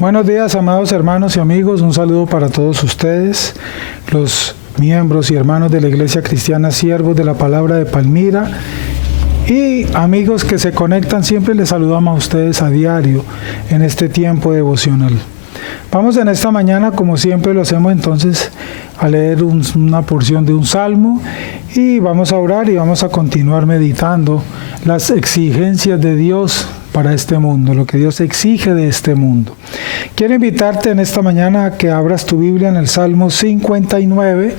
Buenos días, amados hermanos y amigos. Un saludo para todos ustedes, los miembros y hermanos de la Iglesia Cristiana Siervos de la Palabra de Palmira y amigos que se conectan. Siempre les saludamos a ustedes a diario en este tiempo devocional. Vamos en esta mañana, como siempre lo hacemos, entonces a leer una porción de un salmo y vamos a orar y vamos a continuar meditando las exigencias de Dios para este mundo, lo que Dios exige de este mundo. Quiero invitarte en esta mañana a que abras tu Biblia en el Salmo 59,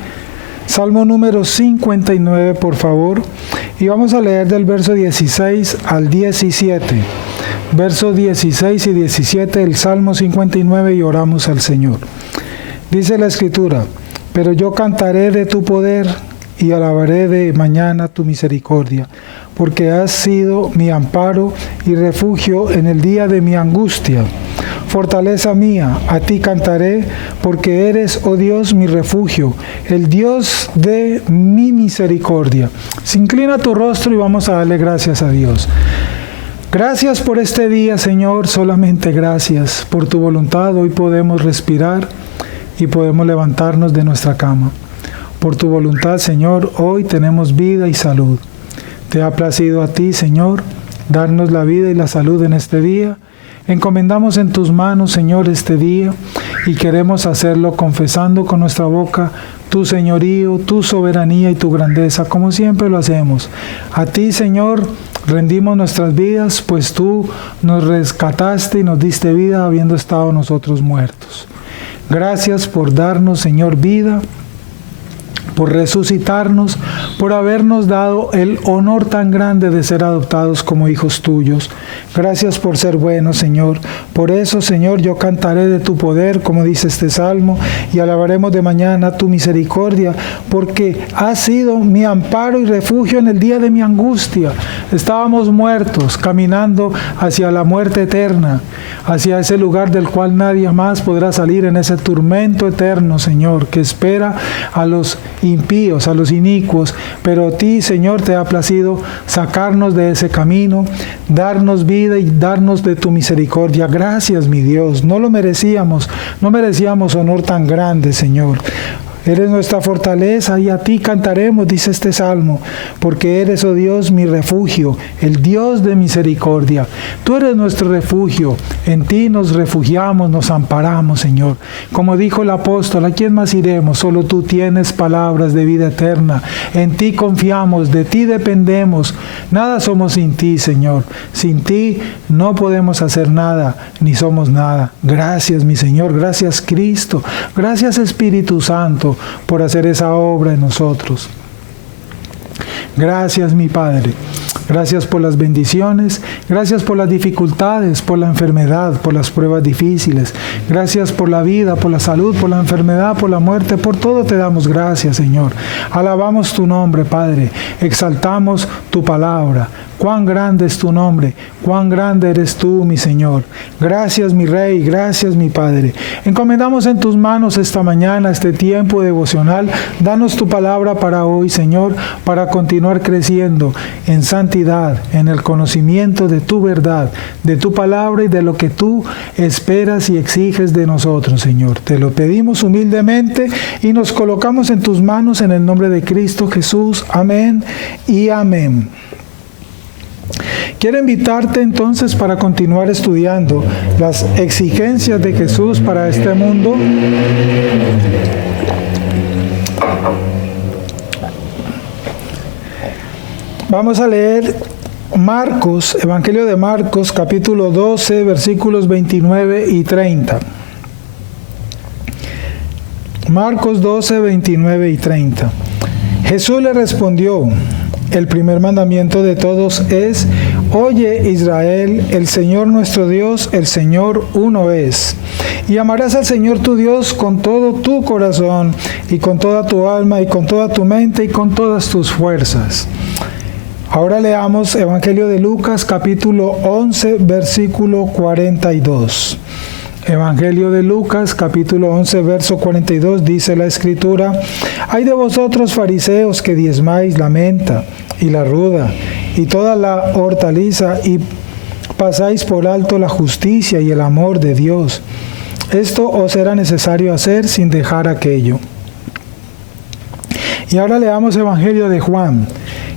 Salmo número 59, por favor, y vamos a leer del verso 16 al 17. Versos 16 y 17 del Salmo 59 y oramos al Señor. Dice la Escritura: pero yo cantaré de tu poder y alabaré de mañana tu misericordia, porque has sido mi amparo y refugio en el día de mi angustia. Fortaleza mía, a ti cantaré, porque eres, oh Dios, mi refugio, el Dios de mi misericordia. Se inclina tu rostro y vamos a darle gracias a Dios. Gracias por este día, Señor, solamente gracias por tu voluntad. Hoy podemos respirar y podemos levantarnos de nuestra cama. Por tu voluntad, Señor, hoy tenemos vida y salud. Te ha placido a ti, Señor, darnos la vida y la salud en este día. Encomendamos en tus manos, Señor, este día y queremos hacerlo confesando con nuestra boca tu señorío, tu soberanía y tu grandeza, como siempre lo hacemos. A ti, Señor, rendimos nuestras vidas, pues tú nos rescataste y nos diste vida habiendo estado nosotros muertos. Gracias por darnos, Señor, vida, por resucitarnos, por habernos dado el honor tan grande de ser adoptados como hijos tuyos. Gracias por ser bueno, Señor. Por eso, Señor, yo cantaré de tu poder, como dice este salmo, y alabaremos de mañana tu misericordia, porque has sido mi amparo y refugio en el día de mi angustia. Estábamos muertos, caminando hacia la muerte eterna, hacia ese lugar del cual nadie más podrá salir, en ese tormento eterno, Señor, que espera a los impíos, a los inicuos, pero a ti, Señor, te ha placido sacarnos de ese camino, darnos vida y darnos de tu misericordia. Gracias, mi Dios, no lo merecíamos, no merecíamos honor tan grande, Señor. Eres nuestra fortaleza y a ti cantaremos, dice este salmo, porque eres, oh Dios, mi refugio, el Dios de misericordia. Tú eres nuestro refugio, en ti nos refugiamos, nos amparamos, Señor. Como dijo el apóstol, ¿a quién más iremos? Solo tú tienes palabras de vida eterna. En ti confiamos, de ti dependemos. Nada somos sin ti, Señor. Sin ti no podemos hacer nada, ni somos nada. Gracias, mi Señor. Gracias, Cristo. Gracias, Espíritu Santo, por hacer esa obra en nosotros. Gracias, mi Padre. Gracias por las bendiciones, gracias por las dificultades, por la enfermedad, por las pruebas difíciles. Gracias por la vida, por la salud, por la enfermedad, por la muerte. Por todo te damos gracias, Señor. Alabamos tu nombre, Padre. Exaltamos tu palabra. Cuán grande es tu nombre, cuán grande eres tú, mi Señor. Gracias, mi Rey, gracias, mi Padre. Encomendamos en tus manos esta mañana, este tiempo devocional. Danos tu palabra para hoy, Señor, para continuar creciendo en santidad, en el conocimiento de tu verdad, de tu palabra y de lo que tú esperas y exiges de nosotros, Señor. Te lo pedimos humildemente y nos colocamos en tus manos en el nombre de Cristo Jesús. Amén y amén. Quiero invitarte entonces para continuar estudiando las exigencias de Jesús para este mundo. Vamos a leer Marcos, Evangelio de Marcos, capítulo 12, versículos 29 y 30. Marcos 12, 29 y 30. Jesús le respondió: el primer mandamiento de todos es: oye, Israel, el Señor nuestro Dios, el Señor uno es. Y amarás al Señor tu Dios con todo tu corazón, y con toda tu alma, y con toda tu mente, y con todas tus fuerzas. Ahora leamos Evangelio de Lucas, capítulo 11, versículo 42. Evangelio de Lucas, capítulo 11, verso 42, dice la Escritura: Ay de vosotros, fariseos, que diezmáis la menta y la ruda y toda la hortaliza, y pasáis por alto la justicia y el amor de Dios. Esto os era necesario hacer sin dejar aquello. Y ahora leamos Evangelio de Juan,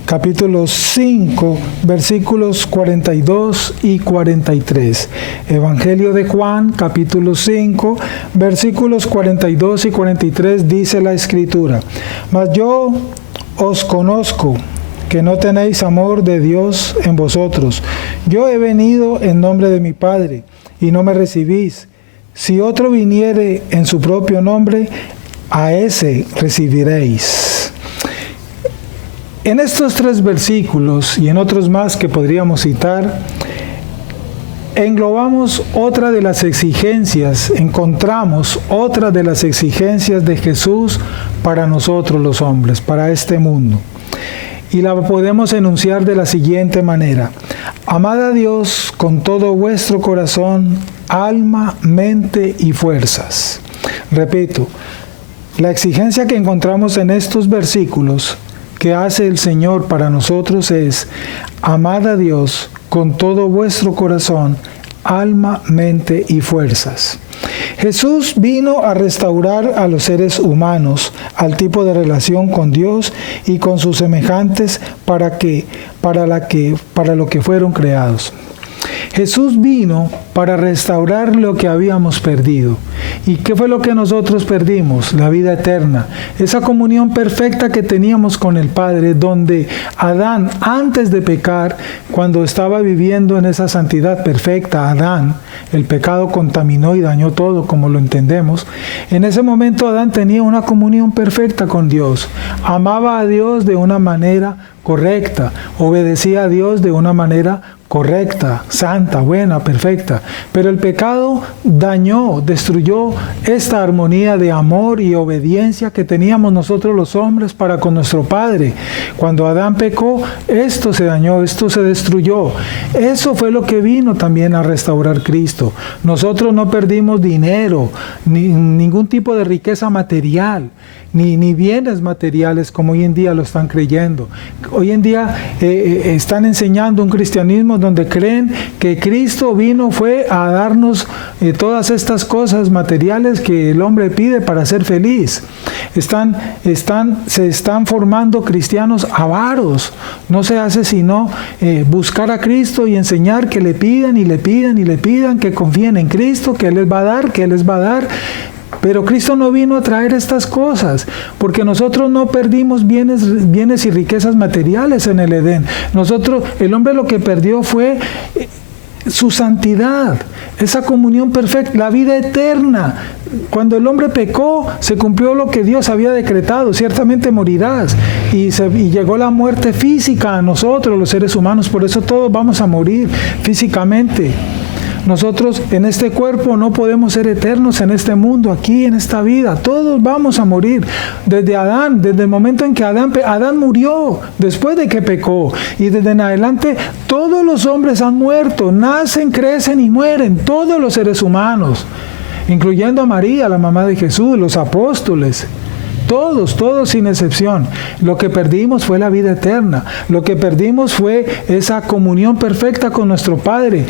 capítulo 5, versículos 42 y 43. Evangelio de Juan, capítulo 5, versículos 42 y 43, dice la Escritura: Mas yo os conozco, que no tenéis amor de Dios en vosotros. Yo he venido en nombre de mi Padre, y no me recibís. Si otro viniere en su propio nombre, a ese recibiréis. En estos 3 versículos y en otros más que podríamos citar, englobamos otra de las exigencias, encontramos otra de las exigencias de Jesús para nosotros los hombres, para este mundo. Y la podemos enunciar de la siguiente manera: amad a Dios con todo vuestro corazón, alma, mente y fuerzas. Repito, la exigencia que encontramos en estos versículos que hace el Señor para nosotros es: amad a Dios con todo vuestro corazón, alma, mente y fuerzas. Jesús vino a restaurar a los seres humanos al tipo de relación con Dios y con sus semejantes para lo que fueron creados. Jesús vino para restaurar lo que habíamos perdido. ¿Y qué fue lo que nosotros perdimos? La vida eterna. Esa comunión perfecta que teníamos con el Padre, donde Adán, antes de pecar, cuando estaba viviendo en esa santidad perfecta, Adán, el pecado contaminó y dañó todo, como lo entendemos. En ese momento Adán tenía una comunión perfecta con Dios. Amaba a Dios de una manera correcta, obedecía a Dios de una manera correcta, santa, buena, perfecta. Pero el pecado dañó, destruyó esta armonía de amor y obediencia que teníamos nosotros los hombres para con nuestro Padre. Cuando Adán pecó, esto se dañó, esto se destruyó. Eso fue lo que vino también a restaurar Cristo. Nosotros no perdimos dinero, ni ningún tipo de riqueza material, ni bienes materiales como hoy en día lo están creyendo. Hoy en día están enseñando un cristianismo donde creen que Cristo fue a darnos todas estas cosas materiales que el hombre pide para ser feliz. Se están formando cristianos avaros. No se hace sino buscar a Cristo y enseñar que le pidan y le pidan y le pidan, que confíen en Cristo, que Él les va a dar, que Él les va a dar. Pero Cristo no vino a traer estas cosas, porque nosotros no perdimos bienes y riquezas materiales en el Edén. El hombre lo que perdió fue su santidad, esa comunión perfecta, la vida eterna. Cuando el hombre pecó, se cumplió lo que Dios había decretado: ciertamente morirás. Y llegó la muerte física a nosotros, los seres humanos. Por eso todos vamos a morir físicamente. Nosotros en este cuerpo no podemos ser eternos en este mundo, aquí en esta vida. Todos vamos a morir. Desde el momento en que Adán murió, después de que pecó. Y desde en adelante todos los hombres han muerto. Nacen, crecen y mueren. Todos los seres humanos. Incluyendo a María, la mamá de Jesús, los apóstoles. Todos sin excepción. Lo que perdimos fue la vida eterna. Lo que perdimos fue esa comunión perfecta con nuestro Padre.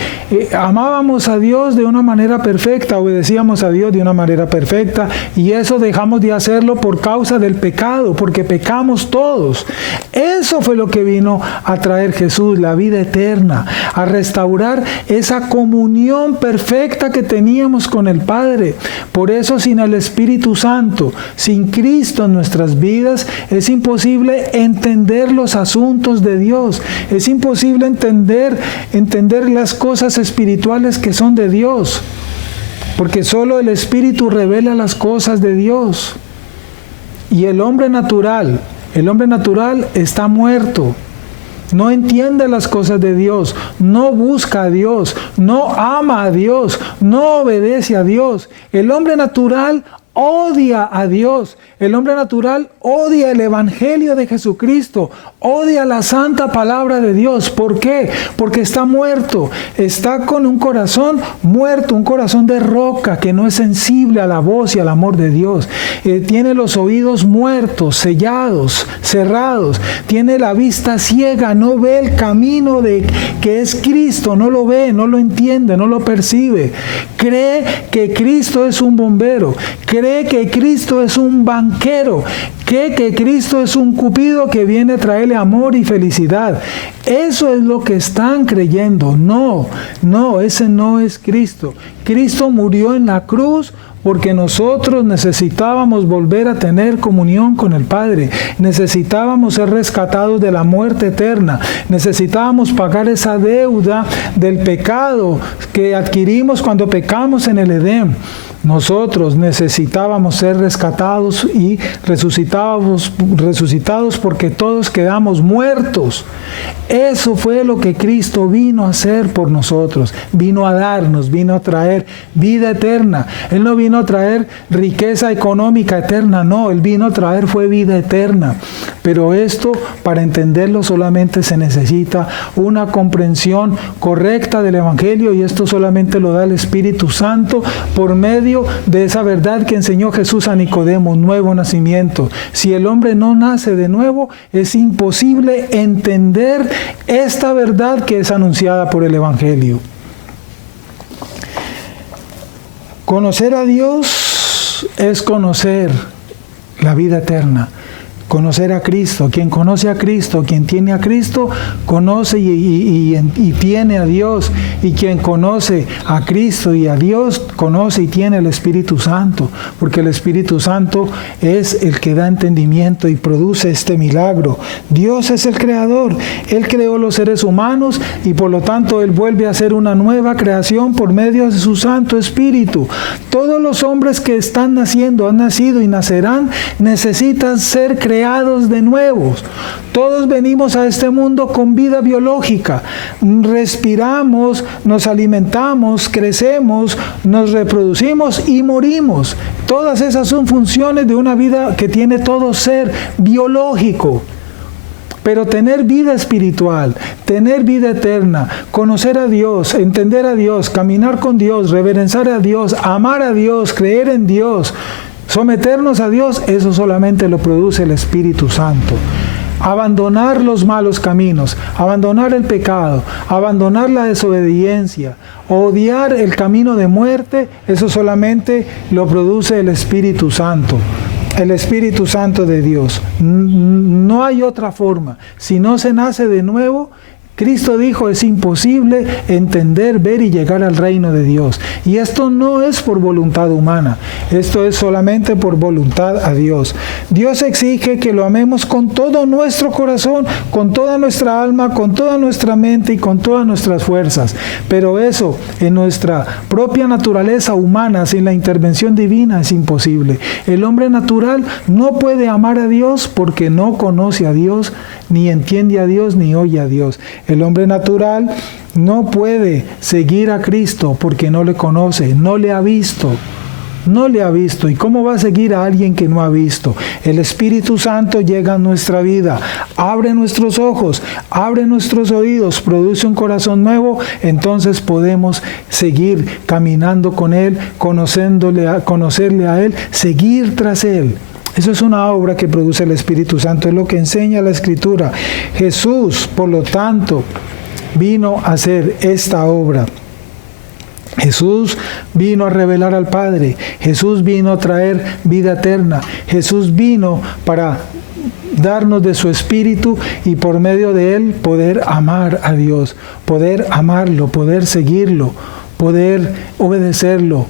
Amábamos a Dios de una manera perfecta, obedecíamos a Dios de una manera perfecta, y eso dejamos de hacerlo por causa del pecado, porque pecamos todos. Eso fue lo que vino a traer Jesús, la vida eterna, a restaurar esa comunión perfecta que teníamos con el Padre. Por eso, sin el Espíritu Santo, sin Cristo en nuestras vidas, es imposible entender los asuntos de Dios. Es imposible entender las cosas espirituales que son de Dios, porque solo el Espíritu revela las cosas de Dios. Y el hombre natural está muerto. No entiende las cosas de Dios, no busca a Dios, no ama a Dios, no obedece a Dios. El hombre natural odia a Dios. El hombre natural odia el Evangelio de Jesucristo, odia la santa palabra de Dios. ¿Por qué? Porque está muerto, está con un corazón muerto, un corazón de roca que no es sensible a la voz y al amor de Dios. Tiene los oídos muertos, sellados, cerrados, tiene la vista ciega, no ve el camino de que es Cristo, no lo ve, no lo entiende, no lo percibe. Cree que Cristo es un bombero, cree que Cristo es un banquero, cree que Cristo es un cupido que viene a traerle amor y felicidad. Eso es lo que están creyendo. No, ese no es Cristo. Cristo murió en la cruz porque nosotros necesitábamos volver a tener comunión con el Padre. Necesitábamos ser rescatados de la muerte eterna. Necesitábamos pagar esa deuda del pecado que adquirimos cuando pecamos en el Edén. Nosotros necesitábamos ser rescatados y resucitados porque todos quedamos muertos. Eso fue lo que Cristo vino a hacer por nosotros. Vino a darnos, vino a traer vida eterna. Él no vino a traer riqueza económica eterna, no. Él vino a traer fue vida eterna. Pero esto, para entenderlo, solamente se necesita una comprensión correcta del Evangelio, y esto solamente lo da el Espíritu Santo por medio de esa verdad que enseñó Jesús a Nicodemo, un nuevo nacimiento. Si el hombre no nace de nuevo, es imposible entender esta verdad que es anunciada por el Evangelio. Conocer a Dios es conocer la vida eterna. Conocer a Cristo. Quien conoce a Cristo, quien tiene a Cristo, conoce y tiene a Dios. Y quien conoce a Cristo y a Dios, conoce y tiene el Espíritu Santo. Porque el Espíritu Santo es el que da entendimiento y produce este milagro. Dios es el creador. Él creó los seres humanos y por lo tanto Él vuelve a hacer una nueva creación por medio de su Santo Espíritu. Todos los hombres que están naciendo, han nacido y nacerán, necesitan ser creados de nuevo. Todos venimos a este mundo con vida biológica. Respiramos, nos alimentamos, crecemos, nos reproducimos y morimos. Todas esas son funciones de una vida que tiene todo ser biológico. Pero tener vida espiritual, tener vida eterna, conocer a Dios, entender a Dios, caminar con Dios, reverenciar a Dios, amar a Dios, creer en Dios, someternos a Dios, eso solamente lo produce el Espíritu Santo. Abandonar los malos caminos, abandonar el pecado, abandonar la desobediencia, odiar el camino de muerte, eso solamente lo produce el Espíritu Santo. El Espíritu Santo de Dios. No hay otra forma. Si no se nace de nuevo, Cristo dijo, es imposible entender, ver y llegar al reino de Dios. Y esto no es por voluntad humana, esto es solamente por voluntad a Dios. Dios exige que lo amemos con todo nuestro corazón, con toda nuestra alma, con toda nuestra mente y con todas nuestras fuerzas. Pero eso en nuestra propia naturaleza humana, sin la intervención divina, es imposible. El hombre natural no puede amar a Dios porque no conoce a Dios, ni entiende a Dios, ni oye a Dios. El hombre natural no puede seguir a Cristo porque no le conoce, no le ha visto. No le ha visto. ¿Y cómo va a seguir a alguien que no ha visto? El Espíritu Santo llega a nuestra vida, abre nuestros ojos, abre nuestros oídos, produce un corazón nuevo, entonces podemos seguir caminando con Él, conocerle a Él, seguir tras Él. Eso es una obra que produce el Espíritu Santo, es lo que enseña la Escritura. Jesús, por lo tanto, vino a hacer esta obra. Jesús vino a revelar al Padre. Jesús vino a traer vida eterna. Jesús vino para darnos de su Espíritu y por medio de Él poder amar a Dios, poder amarlo, poder seguirlo, poder obedecerlo.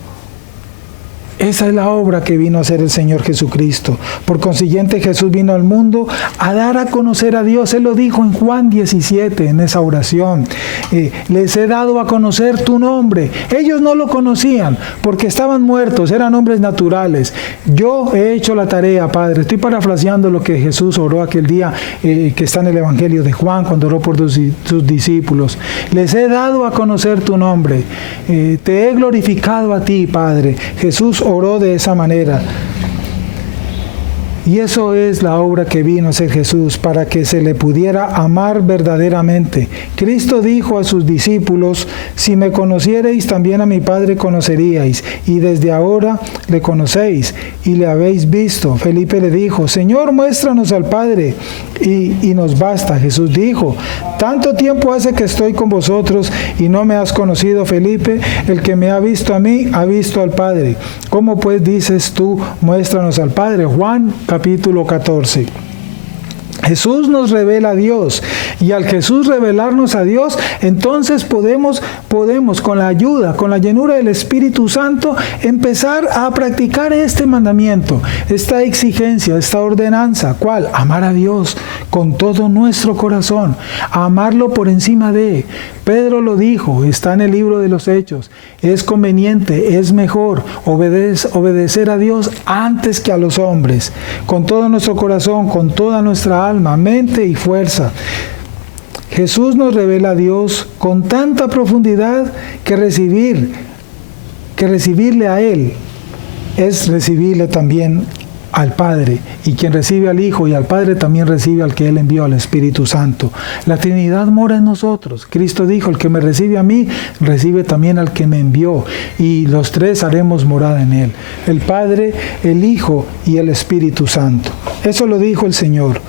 Esa es la obra que vino a hacer el Señor Jesucristo. Por consiguiente, Jesús vino al mundo a dar a conocer a Dios. Él lo dijo en Juan 17, en esa oración. Les he dado a conocer tu nombre. Ellos no lo conocían porque estaban muertos, eran hombres naturales. Yo he hecho la tarea, Padre. Estoy parafraseando lo que Jesús oró aquel día que está en el Evangelio de Juan, cuando oró por sus discípulos. Les he dado a conocer tu nombre. Te he glorificado a ti, Padre. Jesús oró de esa manera. Y eso es la obra que vino a hacer Jesús, para que se le pudiera amar verdaderamente. Cristo dijo a sus discípulos: si me conocierais, también a mi Padre conoceríais, y desde ahora le conocéis y le habéis visto. Felipe le dijo: Señor, muéstranos al Padre, y nos basta. Jesús dijo: tanto tiempo hace que estoy con vosotros, y no me has conocido, Felipe. El que me ha visto a mí, ha visto al Padre. ¿Cómo pues dices tú, muéstranos al Padre? Juan capítulo 14. Jesús nos revela a Dios, y al Jesús revelarnos a Dios, entonces podemos con la ayuda, con la llenura del Espíritu Santo, empezar a practicar este mandamiento, esta exigencia, esta ordenanza. ¿Cuál? Amar a Dios con todo nuestro corazón, amarlo por encima de. Pedro lo dijo, está en el libro de los Hechos: es conveniente, es mejor obedecer a Dios antes que a los hombres, con todo nuestro corazón, con toda nuestra alma, mente y fuerza. Jesús nos revela a Dios con tanta profundidad que recibirle a Él es recibirle también al Padre, y quien recibe al Hijo y al Padre también recibe al que Él envió, al Espíritu Santo. La Trinidad mora en nosotros. Cristo dijo: el que me recibe a mí, recibe también al que me envió, y los tres haremos morada en Él: el Padre, el Hijo y el Espíritu Santo. Eso lo dijo el Señor.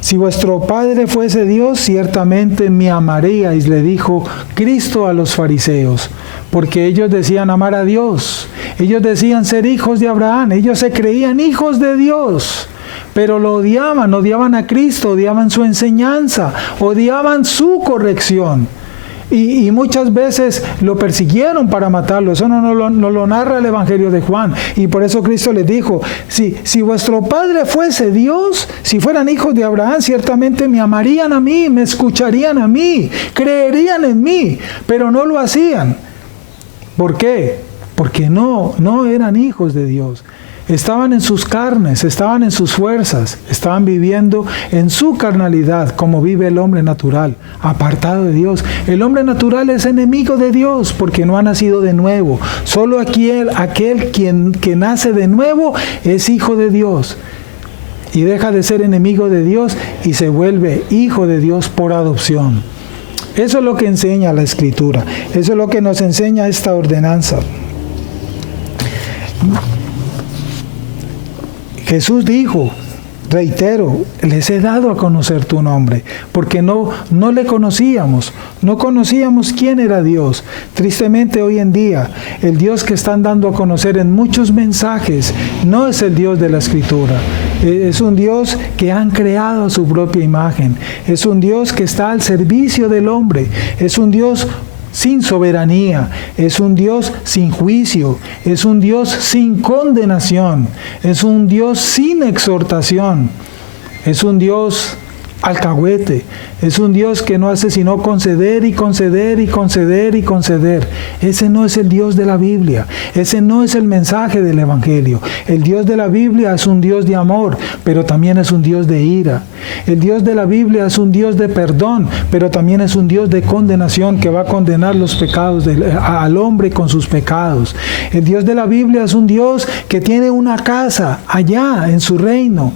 Si vuestro Padre fuese Dios, ciertamente me amaríais, le dijo Cristo a los fariseos, porque ellos decían amar a Dios, ellos decían ser hijos de Abraham, ellos se creían hijos de Dios, pero lo odiaban a Cristo, odiaban su enseñanza, odiaban su corrección. Y muchas veces lo persiguieron para matarlo. Eso no lo narra el Evangelio de Juan. Y por eso Cristo les dijo: si vuestro Padre fuese Dios, si fueran hijos de Abraham, ciertamente me amarían a mí, me escucharían a mí, creerían en mí, pero no lo hacían. ¿Por qué? Porque no eran hijos de Dios. Estaban en sus carnes, estaban en sus fuerzas, estaban viviendo en su carnalidad, como vive el hombre natural, apartado de Dios. El hombre natural es enemigo de Dios porque no ha nacido de nuevo. Solo aquel que nace de nuevo es hijo de Dios, y deja de ser enemigo de Dios y se vuelve hijo de Dios por adopción. Eso es lo que enseña la Escritura. Eso es lo que nos enseña esta ordenanza. Jesús dijo, reitero, les he dado a conocer tu nombre, porque no le conocíamos, no conocíamos quién era Dios. Tristemente hoy en día, el Dios que están dando a conocer en muchos mensajes no es el Dios de la Escritura. Es un Dios que han creado a su propia imagen. Es un Dios que está al servicio del hombre. Es un Dios sin soberanía, es un Dios sin juicio, es un Dios sin condenación, es un Dios sin exhortación, es un Dios alcahuete, es un Dios que no hace sino conceder y conceder y conceder y conceder. Ese no es el Dios de la Biblia, ese no es el mensaje del Evangelio. El Dios de la Biblia es un Dios de amor, pero también es un Dios de ira. El Dios de la Biblia es un Dios de perdón, pero también es un Dios de condenación, que va a condenar los pecados al hombre con sus pecados. El Dios de la Biblia es un Dios que tiene una casa allá en su reino,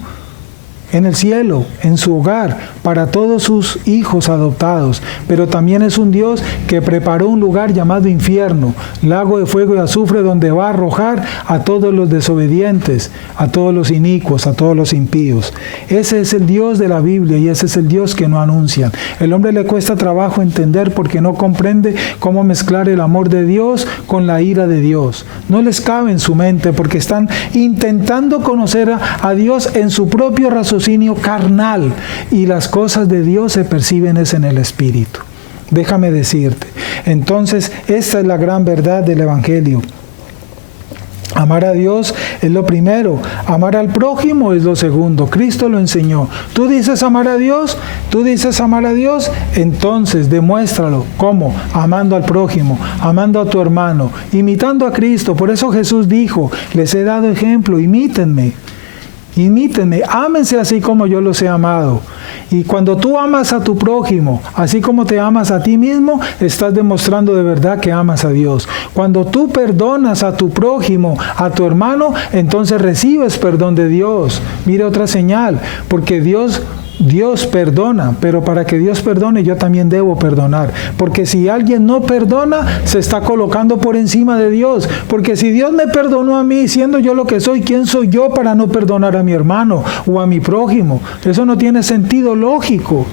en el cielo, en su hogar, para todos sus hijos adoptados. Pero también es un Dios que preparó un lugar llamado infierno, lago de fuego y azufre, donde va a arrojar a todos los desobedientes, a todos los inicuos, a todos los impíos. Ese es el Dios de la Biblia, y ese es el Dios que no anuncian. El hombre le cuesta trabajo entender porque no comprende cómo mezclar el amor de Dios con la ira de Dios. No les cabe en su mente porque están intentando conocer a Dios en su propio raciocinio carnal, y las cosas de Dios se perciben es en el Espíritu. Déjame decirte, entonces esta es la gran verdad del Evangelio. Amar a Dios es lo primero, amar al prójimo es lo segundo. Cristo lo enseñó. ¿Tú dices amar a Dios? ¿Tú dices amar a Dios? Entonces demuéstralo. ¿Cómo? Amando al prójimo, amando a tu hermano, imitando a Cristo. Por eso Jesús dijo, les he dado ejemplo, imítenme. Imítenme, ámense así como yo los he amado. Y cuando tú amas a tu prójimo, así como te amas a ti mismo, estás demostrando de verdad que amas a Dios. Cuando tú perdonas a tu prójimo, a tu hermano, entonces recibes perdón de Dios. Mire otra señal, porque Dios perdona, pero para que Dios perdone yo también debo perdonar, porque si alguien no perdona se está colocando por encima de Dios, porque si Dios me perdonó a mí siendo yo lo que soy, ¿quién soy yo para no perdonar a mi hermano o a mi prójimo? Eso no tiene sentido lógico.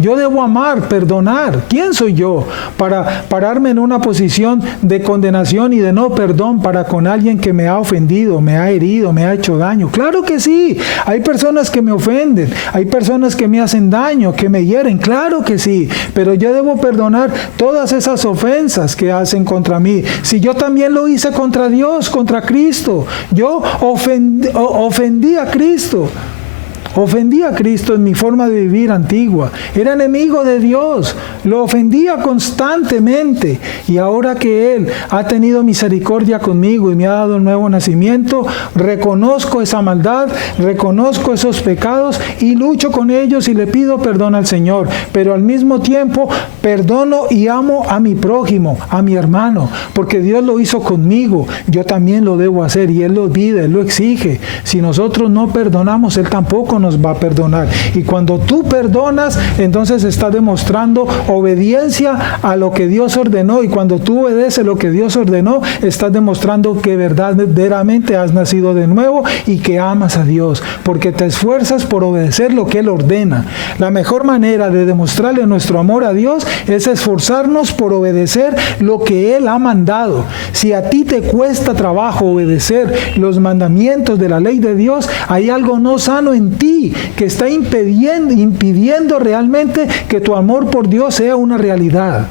Yo debo amar, perdonar. ¿Quién soy yo para pararme en una posición de condenación y de no perdón para con alguien que me ha ofendido, me ha herido, me ha hecho daño? Claro que sí. Hay personas que me ofenden, hay personas que me hacen daño, que me hieren. Claro que sí. Pero yo debo perdonar todas esas ofensas que hacen contra mí. Si yo también lo hice contra Dios, contra Cristo. Yo ofendí a Cristo. Ofendí a Cristo en mi forma de vivir antigua. Era enemigo de Dios. Lo ofendía constantemente. Y ahora que Él ha tenido misericordia conmigo y me ha dado un nuevo nacimiento, reconozco esa maldad, reconozco esos pecados y lucho con ellos y le pido perdón al Señor. Pero al mismo tiempo perdono y amo a mi prójimo, a mi hermano, porque Dios lo hizo conmigo. Yo también lo debo hacer y Él lo pide, Él lo exige. Si nosotros no perdonamos, Él tampoco nos va a perdonar. Y cuando tú perdonas, entonces estás demostrando obediencia a lo que Dios ordenó. Y cuando tú obedeces lo que Dios ordenó, estás demostrando que verdaderamente has nacido de nuevo y que amas a Dios, porque te esfuerzas por obedecer lo que Él ordena. La mejor manera de demostrarle nuestro amor a Dios es esforzarnos por obedecer lo que Él ha mandado. Si a ti te cuesta trabajo obedecer los mandamientos de la ley de Dios, hay algo no sano en ti que está impidiendo realmente que tu amor por Dios sea una realidad.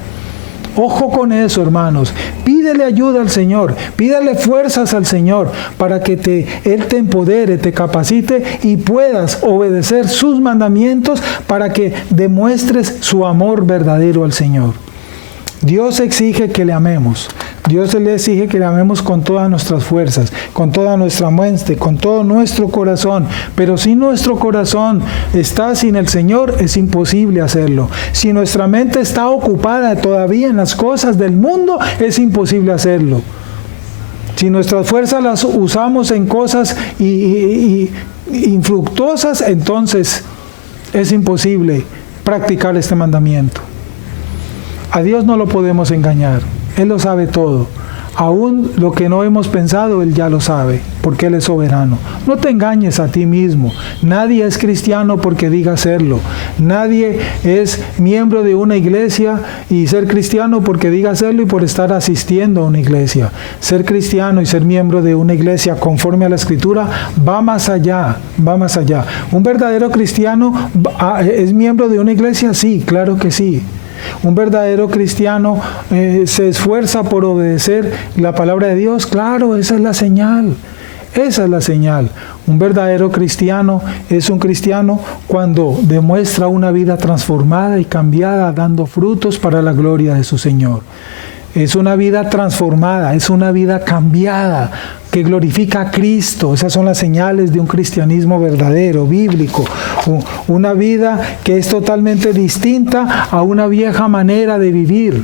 Ojo con eso, hermanos. Pídele ayuda al Señor, pídele fuerzas al Señor para que Él te empodere, te capacite y puedas obedecer sus mandamientos para que demuestres su amor verdadero al Señor. Dios exige que le amemos. Dios le exige que le amemos con todas nuestras fuerzas, con toda nuestra mente, con todo nuestro corazón. Pero si nuestro corazón está sin el Señor, es imposible hacerlo. Si nuestra mente está ocupada todavía en las cosas del mundo, es imposible hacerlo. Si nuestras fuerzas las usamos en cosas infructuosas, entonces es imposible practicar este mandamiento. A Dios no lo podemos engañar. Él lo sabe todo. Aún lo que no hemos pensado, Él ya lo sabe, porque Él es soberano. No te engañes a ti mismo. Nadie es cristiano porque diga serlo. Nadie es miembro de una iglesia y ser cristiano porque diga serlo y por estar asistiendo a una iglesia. Ser cristiano y ser miembro de una iglesia conforme a la Escritura va más allá, va más allá. ¿Un verdadero cristiano es miembro de una iglesia? Sí, claro que sí. Un verdadero cristiano se esfuerza por obedecer la palabra de Dios. Claro, esa es la señal. Esa es la señal. Un verdadero cristiano es un cristiano cuando demuestra una vida transformada y cambiada, dando frutos para la gloria de su Señor. Es una vida transformada, es una vida cambiada, que glorifica a Cristo. Esas son las señales de un cristianismo verdadero, bíblico. Una vida que es totalmente distinta a una vieja manera de vivir,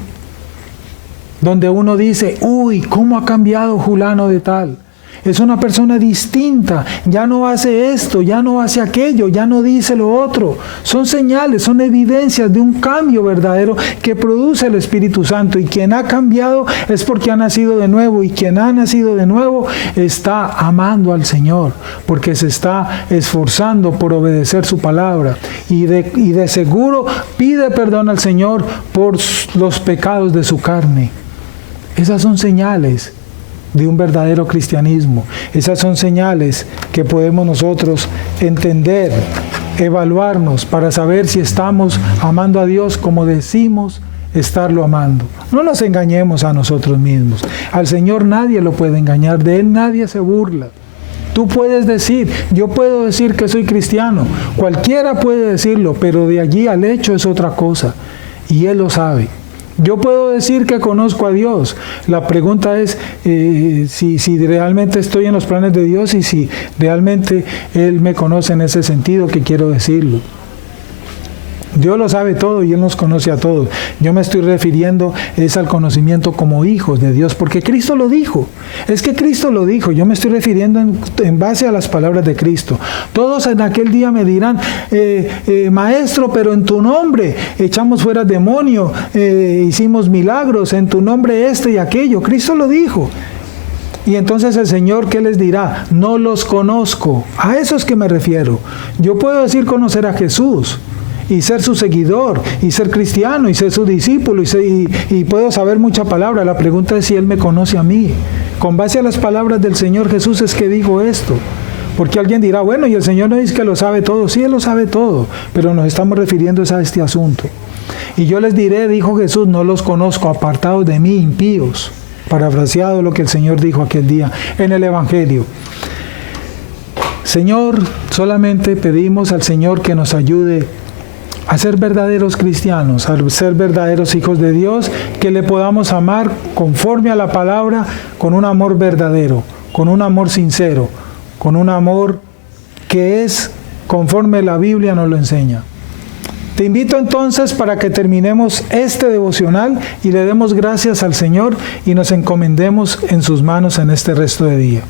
donde uno dice, uy, ¿cómo ha cambiado fulano de tal? Es una persona distinta, ya no hace esto, ya no hace aquello, ya no dice lo otro. Son señales, son evidencias de un cambio verdadero que produce el Espíritu Santo. Y quien ha cambiado es porque ha nacido de nuevo. Y quien ha nacido de nuevo está amando al Señor, porque se está esforzando por obedecer su palabra. Y de seguro pide perdón al Señor por los pecados de su carne. Esas son señales de un verdadero cristianismo. Esas son señales que podemos nosotros entender, evaluarnos para saber si estamos amando a Dios como decimos estarlo amando. No nos engañemos a nosotros mismos. Al Señor nadie lo puede engañar, de Él nadie se burla. Tú puedes decir, yo puedo decir que soy cristiano, cualquiera puede decirlo, pero de allí al hecho es otra cosa. Y Él lo sabe. Yo puedo decir que conozco a Dios. La pregunta es si realmente estoy en los planes de Dios y si realmente Él me conoce en ese sentido que quiero decirlo. Dios lo sabe todo y Él nos conoce a todos. Yo me estoy refiriendo es al conocimiento como hijos de Dios, porque Cristo lo dijo. Es que Cristo lo dijo. Yo me estoy refiriendo en base a las palabras de Cristo. Todos en aquel día me dirán, Maestro, pero en tu nombre echamos fuera demonios, hicimos milagros, en tu nombre este y aquello. Cristo lo dijo. Y entonces el Señor, ¿qué les dirá? No los conozco. A eso es que me refiero. Yo puedo decir conocer a Jesús y ser su seguidor, y ser cristiano, y ser su discípulo, y puedo saber mucha palabra. La pregunta es si Él me conoce a mí. Con base a las palabras del Señor Jesús es que digo esto. Porque alguien dirá, bueno, y el Señor no dice que lo sabe todo. Sí, Él lo sabe todo, pero nos estamos refiriendo a este asunto. Y yo les diré, dijo Jesús, no los conozco, apartados de mí, impíos. Parafraseado lo que el Señor dijo aquel día en el Evangelio. Señor, solamente pedimos al Señor que nos ayude a ser verdaderos cristianos, a ser verdaderos hijos de Dios, que le podamos amar conforme a la palabra, con un amor verdadero, con un amor sincero, con un amor que es conforme la Biblia nos lo enseña. Te invito entonces para que terminemos este devocional y le demos gracias al Señor y nos encomendemos en sus manos en este resto de día.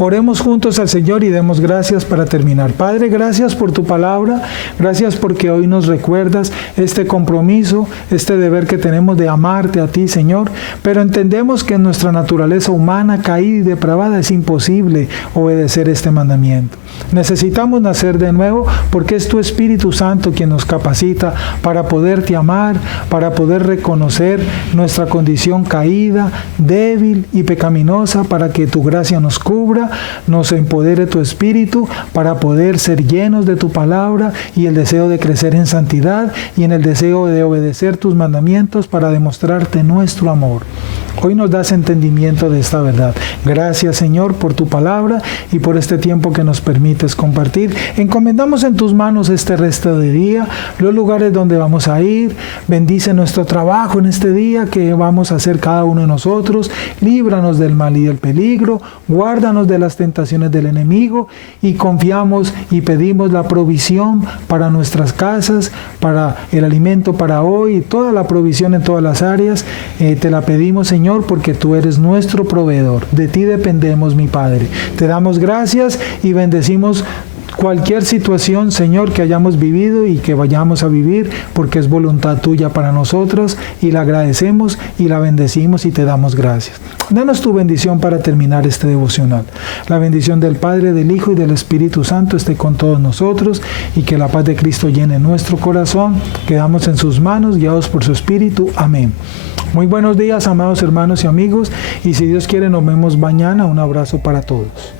Oremos juntos al Señor y demos gracias para terminar. Padre, gracias por tu palabra, gracias porque hoy nos recuerdas este compromiso, este deber que tenemos de amarte a ti, Señor, pero entendemos que en nuestra naturaleza humana, caída y depravada, es imposible obedecer este mandamiento. Necesitamos nacer de nuevo porque es tu Espíritu Santo quien nos capacita para poderte amar, para poder reconocer nuestra condición caída, débil y pecaminosa, para que tu gracia nos cubra, nos empodere tu Espíritu para poder ser llenos de tu palabra y el deseo de crecer en santidad y en el deseo de obedecer tus mandamientos para demostrarte nuestro amor. Hoy nos das entendimiento de esta verdad. Gracias, Señor, por tu palabra y por este tiempo que nos permites compartir. Encomendamos en tus manos este resto de día, los lugares donde vamos a ir. Bendice nuestro trabajo en este día que vamos a hacer cada uno de nosotros. Líbranos del mal y del peligro. Guárdanos de las tentaciones del enemigo y confiamos y pedimos la provisión para nuestras casas, para el alimento para hoy, toda la provisión en todas las áreas. Te la pedimos, Señor, porque tú eres nuestro proveedor. De ti dependemos, mi Padre. Te damos gracias y bendecimos cualquier situación, Señor, que hayamos vivido y que vayamos a vivir, porque es voluntad tuya para nosotros y la agradecemos y la bendecimos y te damos gracias. Danos tu bendición para terminar este devocional. La bendición del Padre, del Hijo y del Espíritu Santo esté con todos nosotros y que la paz de Cristo llene nuestro corazón. Quedamos en sus manos, guiados por su Espíritu. Amén. Muy buenos días, amados hermanos y amigos, y si Dios quiere nos vemos mañana. Un abrazo para todos.